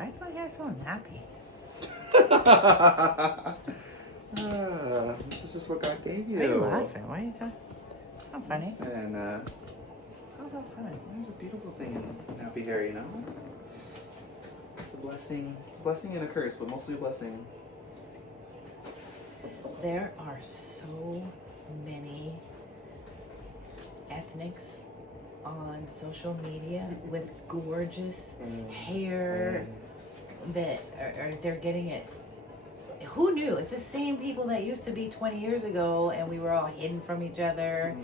Why is my hair so nappy? This is just what God gave you. Why are you laughing? Why are you talking? It's not funny. And How's that funny? there's a beautiful thing in nappy hair, you know? It's a blessing. It's a blessing and a curse, but mostly a blessing. There are so many ethnics on social media with gorgeous hair that they're getting it. Who knew? It's the same people that used to be 20 years ago and we were all hidden from each other,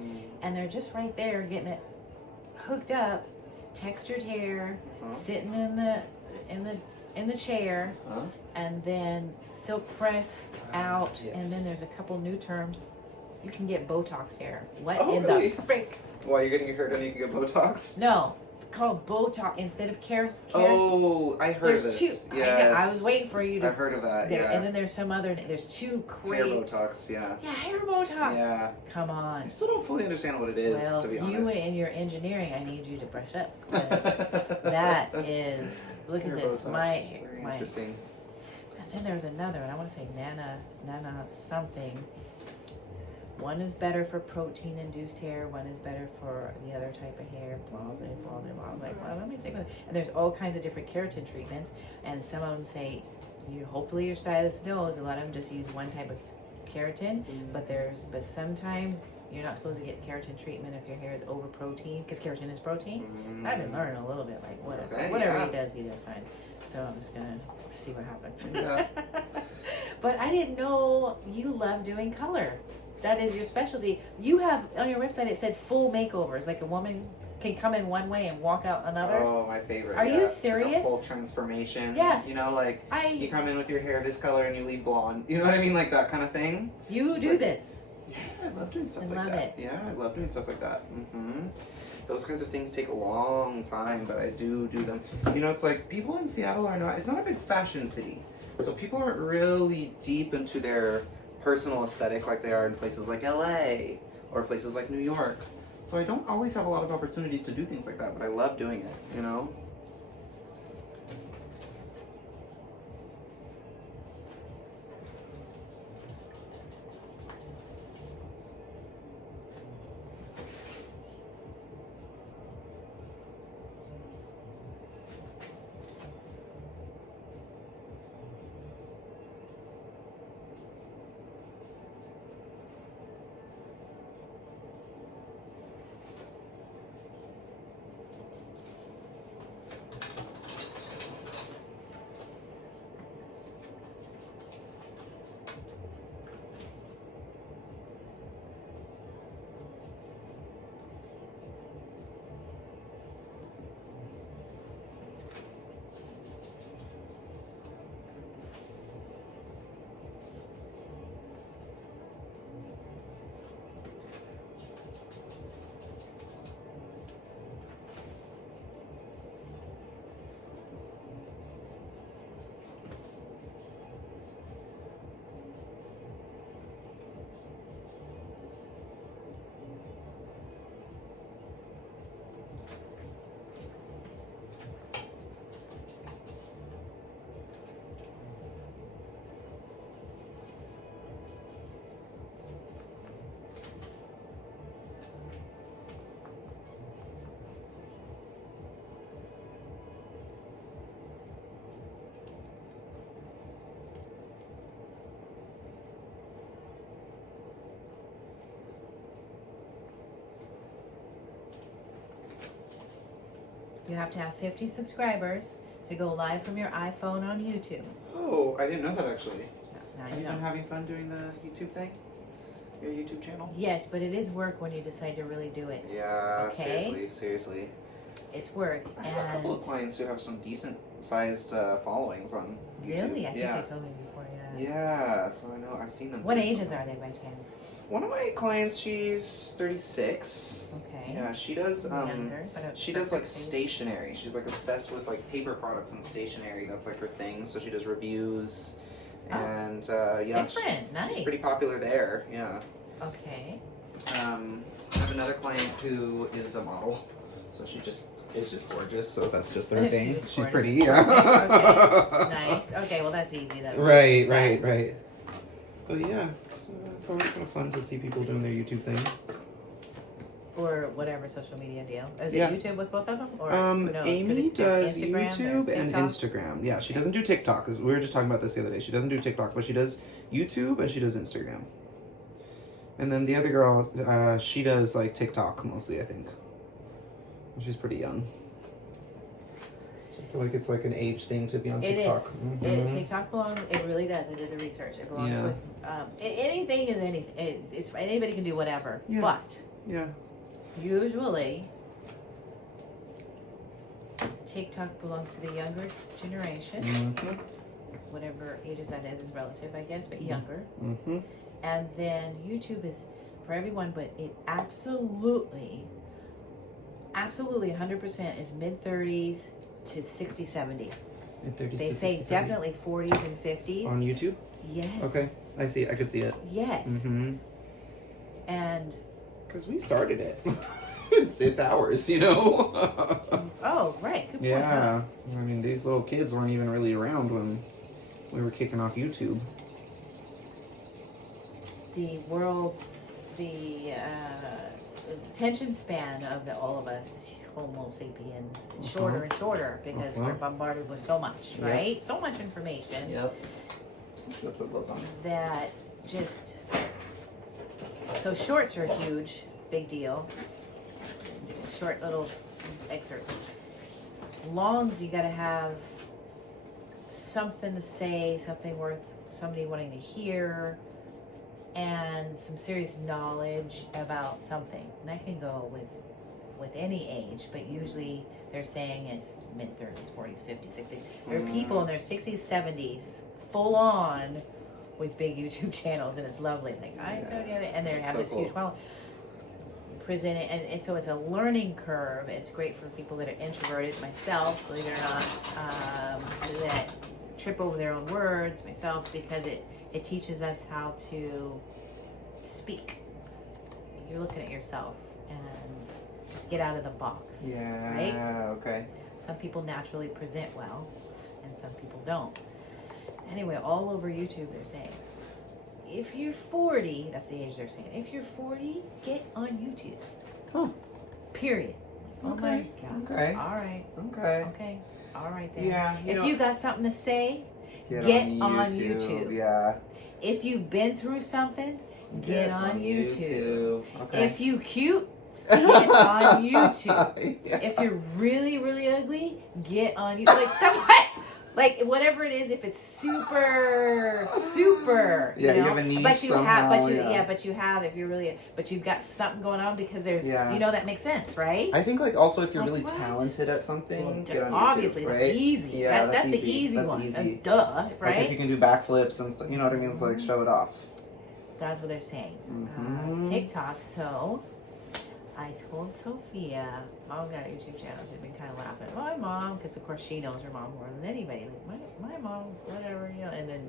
and they're just right there getting it hooked up, textured hair, sitting in the chair, and then silk pressed out, and then there's a couple new terms. You can get Botox hair. What in really? the frick? Why, you're getting your hair done, you can get Botox? No, called Botox instead of Keratin. Oh, I heard of There's this. two. Yes. I was waiting for you to. I've heard of that, there, yeah. And then there's some other. There's two Hair crazy. Botox, yeah. Yeah, hair Botox. Yeah. Come I on. still don't fully understand what it is, Well, to be you honest. and your engineering, I need you to brush up. 'Cause that is. Look at Hair this. Botox. Very My. interesting. And then there's another one. I want to say Nana something. One is better for protein-induced hair. One is better for the other type of hair. Blah, blah, blah, blah. I was like, well, let me take one. And there's all kinds of different keratin treatments. And some of them say, hopefully your stylist knows. A lot of them just use one type of keratin. But sometimes you're not supposed to get keratin treatment if your hair is over protein, because keratin is protein. I've been learning a little bit, like whatever he does fine. So I'm just gonna see what happens. Yeah. But I didn't know you love doing color. That is your specialty. You have on your website, it said full makeovers, like a woman can come in one way and walk out another. Oh, my favorite. Are you Like serious? a full transformation. Yes. You know, like you come in with your hair this color and you leave blonde. You know what I mean? Like that kind of thing. You It's do like, this. Yeah, I love doing stuff I like love that. it. Yeah, I love doing stuff like that. Those kinds of things take a long time, but I do them. You know, it's like people in Seattle are not, it's not a big fashion city. So people aren't really deep into their personal aesthetic like they are in places like LA or places like New York. So I don't always have a lot of opportunities to do things like that, but I love doing it, you know? You have to have 50 subscribers to go live from your iPhone on YouTube. Oh, I didn't know that actually. Now Have you you been know. having fun doing the YouTube thing? Your YouTube channel? Yes, but it is work when you decide to really do it. Yeah, Okay. seriously. It's work. I have a couple of clients who have some decent sized followings on YouTube. Really? I think yeah. they told me before, yeah. Yeah, so I know I've seen them. What doing ages something. are they by chance? One of my clients, she's 36. Okay. Yeah, she does Younger, but a she does like perfect age. stationery. She's like obsessed with like paper products and stationery. That's like her thing. So she does reviews and yeah, Different, nice. she's pretty popular there. Yeah. Okay. I have another client who is a model. So she just is just gorgeous, so that's just their She's thing. just She's gorgeous. pretty, yeah. Okay. Nice. Okay, well that's easy. That's Right. But yeah, so it's always kind of fun to see people doing their YouTube thing. Or whatever social media deal. Is Yeah. it YouTube with both of them? Or who knows? 'Cause Amy there's does Instagram, YouTube there's and TikTok. Instagram. Yeah, she doesn't do TikTok, because we were just talking about this the other day. She doesn't do TikTok, but she does YouTube and she does Instagram. And then the other girl, she does like TikTok mostly, I think. She's pretty young. So I feel like it's like an age thing to be on It TikTok. is. TikTok belongs. It really does. I did the research. It belongs with anything is anything. It's anybody can do whatever. Yeah. But Yeah. usually TikTok belongs to the younger generation. Mm-hmm. Whatever ages that is relative, I guess, but younger. Mm-hmm. And then YouTube is for everyone, but it absolutely 100% is mid-30s to 60, 70. They say definitely 40s and 50s. On YouTube? Yes. Okay, I see. I could see it. Yes. Mm-hmm. And because we started it. it's ours, you know. oh, right. Good point. Yeah, I mean, these little kids weren't even really around when we were kicking off YouTube. The attention span of all of us Homo sapiens is shorter and shorter because we're bombarded with so much, right? Yep. So much information. Yep. Should have put gloves on. That just so shorts are a huge, big deal. Short little excerpts. Longs, you got to have something to say, something worth somebody wanting to hear, and some serious knowledge about something. And that can go with any age, but usually they're saying it's mid-30s, 40s, 50s, 60s. There are people in their 60s, 70s, full on with big YouTube channels, and it's lovely. Like, and they have this huge following. Present it, and so it's a learning curve. It's great for people that are introverted, myself, believe it or not, that trip over their own words, myself, because it teaches us how to speak. You're looking at yourself and just get out of the box. Yeah. Right? Okay. Some people naturally present well, and some people don't. Anyway, all over YouTube, they're saying, if you're 40, that's the age they're saying. If you're 40, get on YouTube. Huh. Period. Oh my God. Okay. All right. Okay. All right then. Yeah. If you got something to say, get on YouTube. Yeah. If you've been through something, get on YouTube. Okay. If you cute, get on YouTube. Yeah. If you're really, really ugly, get on YouTube. Like stuff like whatever it is, if it's super, yeah, you know? have a niche but you somehow, if you're really, but you've got something going on because there's, that makes sense, right? I think, like, also if you're Like, really what? talented at something, get on obviously, YouTube, right? that's easy. Yeah, that's easy. the easy that's one. Easy. Duh, right? Like if you can do backflips and stuff, you know what I mean? It's like, show it off. That's what they're saying. Mm-hmm. TikTok, so I told Sophia, Mom's got a YouTube channel. She's been kind of laughing. My mom, because of course she knows her mom more than anybody. Like, my mom, whatever, and then,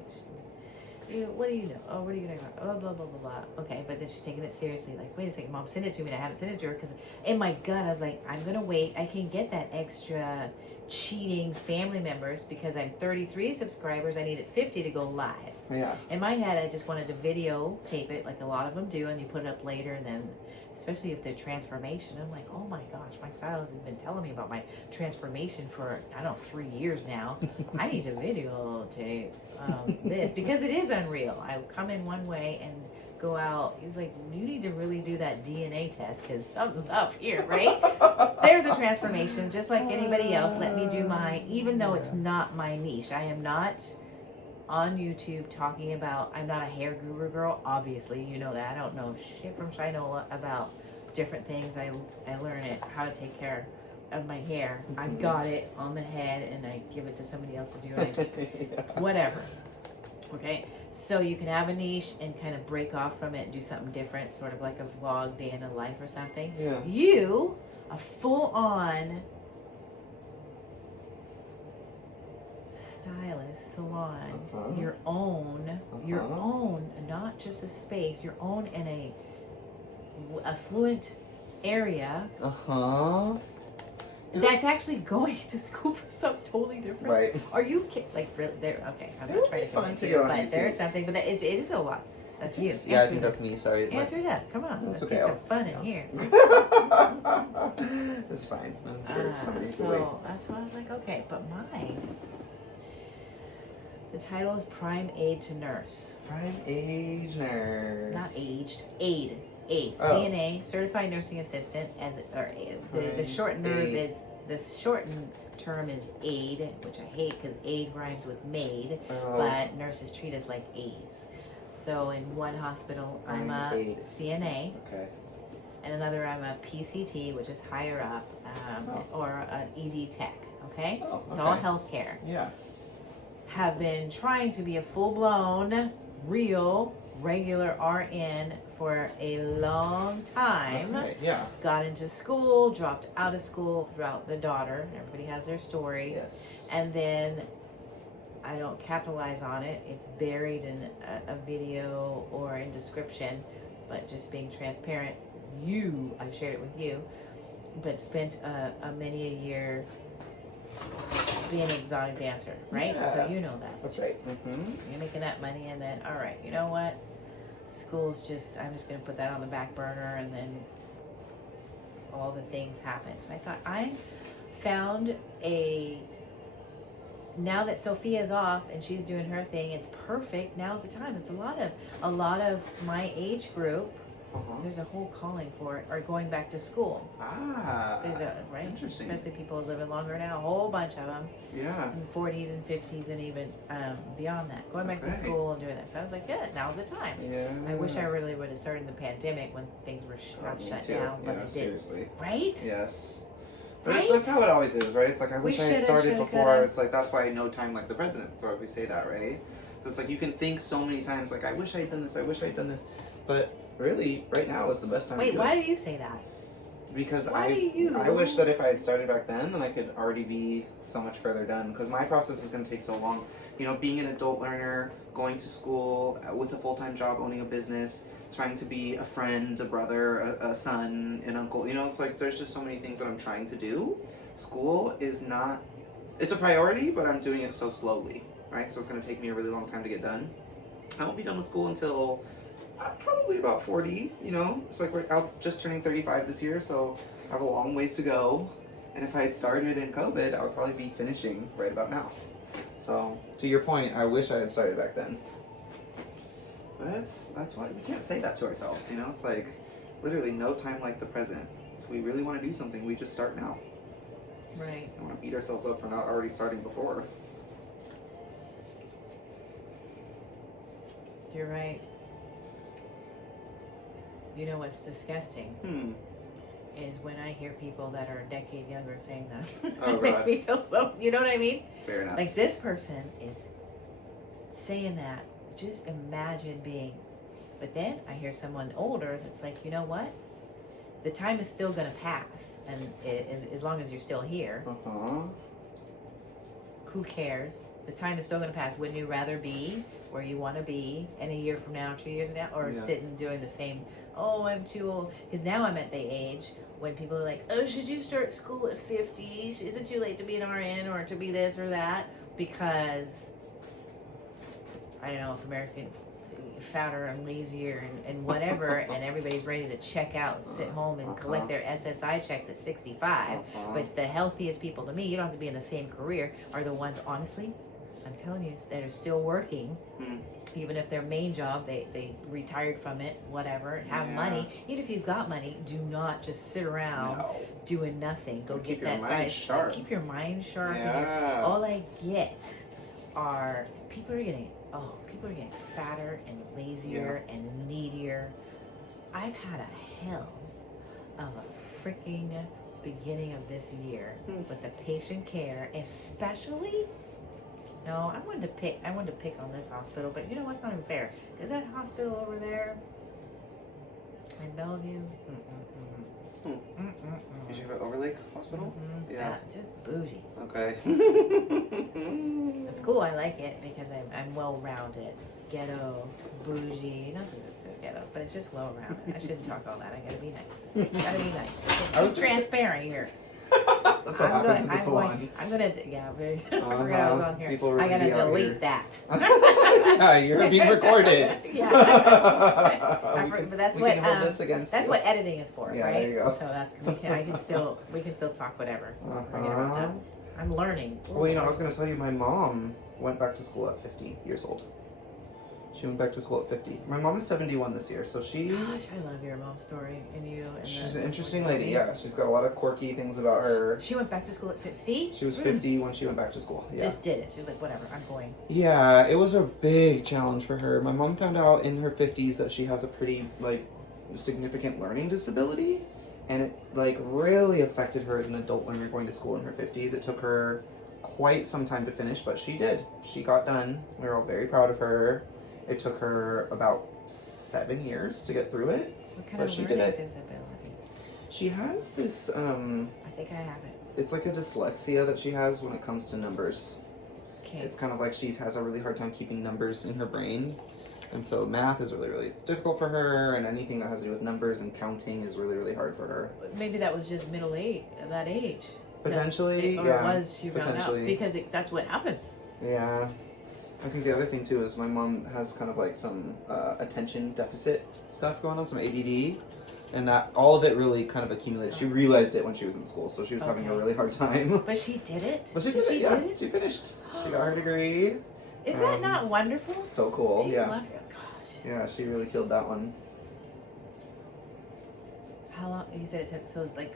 what do you know? Oh, what are you going to talk about? Oh, blah, blah, blah, blah. Okay, but then she's taking it seriously. Like, wait a second, Mom, send it to me. And I haven't sent it to her because in my gut, I was like, I'm going to wait. I can get that extra cheating family members because I'm 33 subscribers. I needed 50 to go live. Yeah. In my head, I just wanted to videotape it like a lot of them do, and you put it up later, and then, especially if they're transformation, I'm like, oh my gosh, my stylist has been telling me about my transformation for, 3 years now. I need to videotape this because it is unreal. I come in one way and go out. He's like, you need to really do that DNA test because something's up here, right? There's a transformation, just like anybody else. Let me do mine, even though it's not my niche. I am not on YouTube talking about, I'm not a hair guru girl, obviously, you know that. I don't know shit from Shinola about different things. I learn it, how to take care of my hair. I've got it on the head and I give it to somebody else to do and I just, whatever. Okay, so you can have a niche and kind of break off from it and do something different, sort of like a vlog day in a life or something. Yeah. You, a full-on stylist, salon, your own, not just a space, your own in a affluent area. that's actually going to school for something totally different. Right. Are you kidding? Like, really? There. Okay, I'm It not would trying be to fun convince to you, go on but YouTube. there's something. But it is a lot. That's you. Yeah, I Answer think that. that's me. Sorry. Answer it up. Come on. That's Let's okay. get some fun in here. It's fine. I'm sure somebody's So away. that's why I was like, okay, but mine. The title is Prime Aid to Nurse. Prime age nurse. Not aged. Aid. Aid. Oh. CNA, Certified Nursing Assistant. The shortened verb is the shortened term is aid, which I hate because aid rhymes with maid, Oh. but nurses treat us like aides. So in one hospital, I'm a aid. CNA, Okay. and another I'm a PCT, which is higher up, or an ED tech. Okay, Oh, it's all okay. healthcare. Yeah. Have been trying to be a full-blown, real, regular RN for a long time. Okay. Yeah. Got into school, dropped out of school throughout the daughter. Everybody has their stories. Yes. And then I don't capitalize on it. It's buried in a video or in description, but just being transparent, I've shared it with you, but spent a many a year being an exotic dancer, right? Yeah. So you know that. That's right. Mm-hmm. You're making that money, and then, all right, you know what? School's just, I'm just going to put that on the back burner, and then all the things happen. So I thought, I found now that Sophia's off and she's doing her thing, it's perfect. Now's the time. It's a lot of my age group. There's a whole calling for it, or going back to school. Ah. There's right? Interesting. Especially people living longer now, a whole bunch of them. Yeah. In 40s and 50s and even beyond that, going back to Okay. school and doing that. So I was like, yeah, now's the time. Yeah. I wish I really would have started in the pandemic when things were Me shut too. down, but Yeah, it didn't. seriously. Right? Yes. But Right? that's how it always is, right? It's like I We wish I had shoulda, started shoulda, before. coulda. It's like that's why no time like the president. So we say that, right? So it's like you can think so many times, like I wish I had done this. I wish I had done this. But really, right now is the best time. Wait, to do why it. do you say that? Because why do you? I wish that if I had started back then I could already be so much further done. Because my process is going to take so long. You know, being an adult learner, going to school with a full-time job, owning a business, trying to be a friend, a brother, a son, an uncle. You know, it's like there's just so many things that I'm trying to do. School is not, it's a priority, but I'm doing it so slowly, right? So it's going to take me a really long time to get done. I won't be done with school until probably about 40, you know? It's like I'm just turning 35 this year, so I have a long ways to go. And if I had started in COVID, I would probably be finishing right about now. So, to your point, I wish I had started back then. But that's why we can't say that to ourselves, you know? It's like literally no time like the present. If we really want to do something, we just start now. Right. I want to beat ourselves up for not already starting before. You're right. You know what's disgusting is when I hear people that are a decade younger saying that. Oh, It makes God. me feel so, you know what I mean? Fair enough. Like this person is saying that. Just imagine being. But then I hear someone older that's like, you know what? The time is still going to pass. And as long as you're still here, who cares? The time is still going to pass. Wouldn't you rather be where you want to be in a year from now, 2 years from now, or Yeah. sitting doing the same, oh, I'm too old? Because now I'm at the age when people are like, oh, should you start school at 50? Is it too late to be an RN or to be this or that? Because, I don't know, if American fatter and lazier and whatever, and everybody's ready to check out and sit home and collect their SSI checks at 65. But the healthiest people to me, you don't have to be in the same career, are the ones, honestly, I'm telling you, that are still working. Even if their main job, they retired from it, whatever, have money. Even if you've got money, do not just sit around doing nothing. Go Keep get your that mind size. sharp. Keep your mind sharp. Yeah. All I get are people are getting fatter and lazier and needier. I've had a hell of a freaking beginning of this year with the patient care, especially. No, I wanted to pick on this hospital, but you know what's not even fair? Is that hospital over there in Bellevue? Did you have an Overlake Hospital? Yeah. Just bougie. Okay. It's cool. I like it because I'm well-rounded. Ghetto, bougie. Nothing that's so ghetto, but it's just well-rounded. I shouldn't talk all that. I gotta be nice. Gotta be nice. I was I'm transparent here. That's what happens in the salon. I'm gonna, yeah, I forgot I was on here. People are I gotta really out delete here. that. Yeah, you're being recorded. Yeah. But that's we what can hold this against that's you. what editing is for, Yeah, right? there you go. So that's we can still talk whatever. Forget about that. I'm learning. Well, you know, I was going to tell you, my mom went back to school at 50 years old. She went back to school at 50. My mom is 71 this year, so she... Gosh, I love your mom's story and you. And she's an interesting lady, yeah. She's got a lot of quirky things about her. She went back to school at 50. See? She was 50 when she went back to school, yeah. Just did it. She was like, whatever, I'm going. Yeah, it was a big challenge for her. My mom found out in her 50s that she has a pretty, like, significant learning disability. And it, like, really affected her as an adult learner going to school in her 50s. It took her quite some time to finish, but she did. She got done. We were all very proud of her. It took her about 7 years to get through it. What kind But of she learning did it. disability? She has this, I think I have it. it's like a dyslexia that she has when it comes to numbers. Okay. It's kind of like she has a really hard time keeping numbers in her brain. And so math is really, really difficult for her, and anything that has to do with numbers and counting is really, really hard for her. Maybe that was just middle age, that age. Potentially, Or yeah. was she found out? Potentially. Because that's what happens. Yeah. I think the other thing too is my mom has kind of like some attention deficit stuff going on, some ADD, and that all of it really kind of accumulated. She realized it when she was in school, so she was having a Okay. really hard time. But she did it. But she Did did it, she yeah. did it? She finished. She got her degree. Is that not wonderful? So cool, Do you yeah. love your gosh? Yeah, she really killed that one. How long? You said so it's like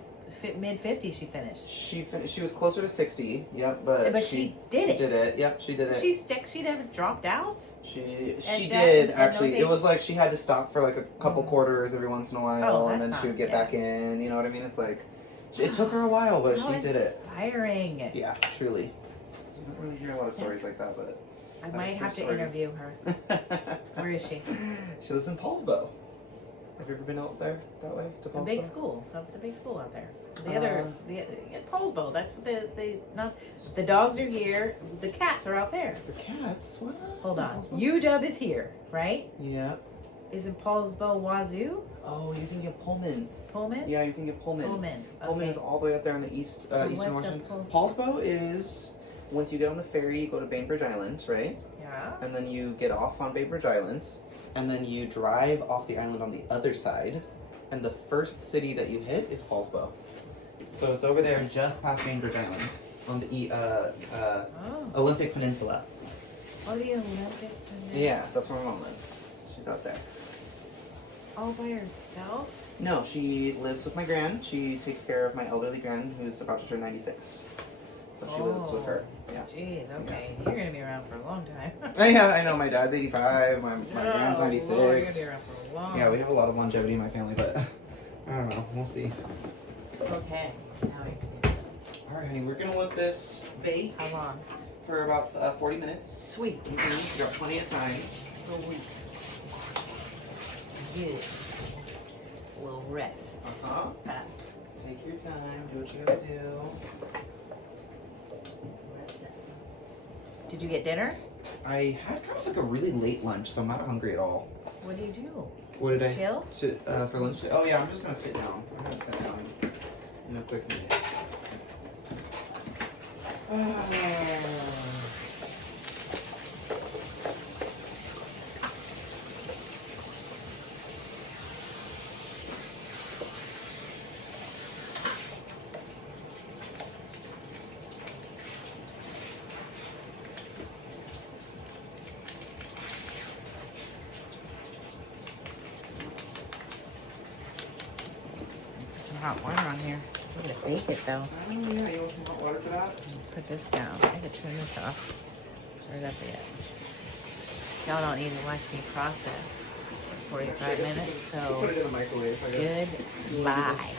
mid 50s she finished. She finished. She was closer to 60. Yep, but she did it. Did it? Yep, she did it. She never dropped out. She that- did at actually. those It was ages? like she had to stop for like a couple quarters every once in a while, Oh, and that's then she not would get bad. back in. You know what I mean? It's like it took her a while, but How she did it. inspiring. Yeah, truly. So you don't really hear a lot of stories like that, but I that might is her have to story. interview her. Where is she? She lives in Paulsbo. Have you ever been out there that way to The Paulsbo? big school. The big school out there. The Paulsbo. That's what they not. The dogs are here. The cats are out there. The cats? What? Hold on. Paulsbo? UW is here, right? Yeah. Isn't Paulsbo Wazoo? Oh, you can get Pullman. Pullman? Yeah, you can get Pullman. Pullman. Pullman Okay. is all the way out there on the east, So eastern what's a Washington. Paulsbo? Paulsbo is once you get on the ferry, you go to Bainbridge Island, right? Yeah. And then you get off on Bainbridge Island, and then you drive off the island on the other side, and the first city that you hit is Paulsbo. So it's over there, just past Bainbridge Island, on the Oh. Olympic Peninsula. Oh, the Olympic. Yeah, that's where my mom lives. She's out there. All by herself? No, she lives with my gran. She takes care of my elderly gran, who's about to turn 96. So she lives with her. Yeah. Jeez, okay. You're gonna be around for a long time. Yeah, I know. My dad's 85. My gran's Oh, 96. Lord, you're gonna be around for a long Yeah, we have a lot of longevity in my family, but I don't know. We'll see. Okay. Now we can. All right, honey, we're gonna let this bake How long? for about 40 minutes. Sweet. Mm-hmm. You got plenty of time. Sweet. Good. We'll rest. Uh-huh. Ah, Take your time. Do what you gotta do. rest it. Did you get dinner? I had kind of like a really late lunch, so I'm not hungry at all. What do you do? What did I? Chill? For lunch? Oh yeah, I'm just gonna sit down. I'm gonna sit down in a quick minute. Put some hot water on here. I'm gonna bake it though. Oh yeah, you want some hot water for that? Put this down. I could turn this off. Turn it up yet. Y'all don't need to watch me process for 45 minutes, Put so it in the microwave, I guess. goodbye.